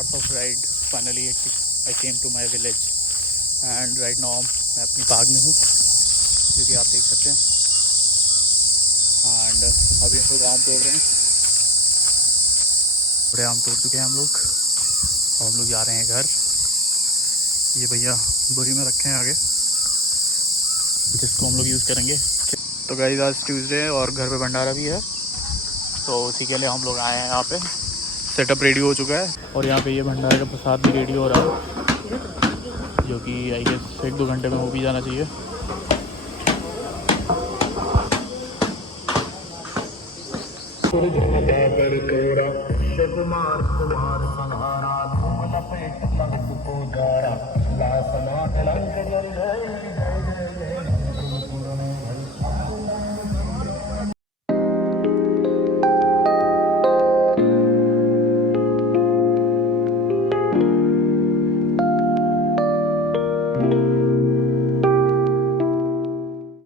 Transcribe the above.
hours of ride, finally I came to my village and right now मैं अपनी बाग में हूँ, क्योंकि आप देख सकते हैं। एंड अभी हम लोग आम तोड़ रहे हैं, बड़े आम तोड़ चुके हैं हम लोग और हम लोग जा रहे हैं घर। ये भैया बोरी में रखे हैं आगे, जिसको हम लोग यूज़ करेंगे। तो गाइस आज ट्यूसडे है और घर पे भंडारा भी है, तो उसी के लिए हम लोग आए हैं। यहाँ पे सेटअप रेडी हो चुका है और यहाँ पे ये भंडारे का प्रसाद भी रेडी हो रहा है, जो कि आई गेस 1-2 घंटे में हो भी जाना चाहिए।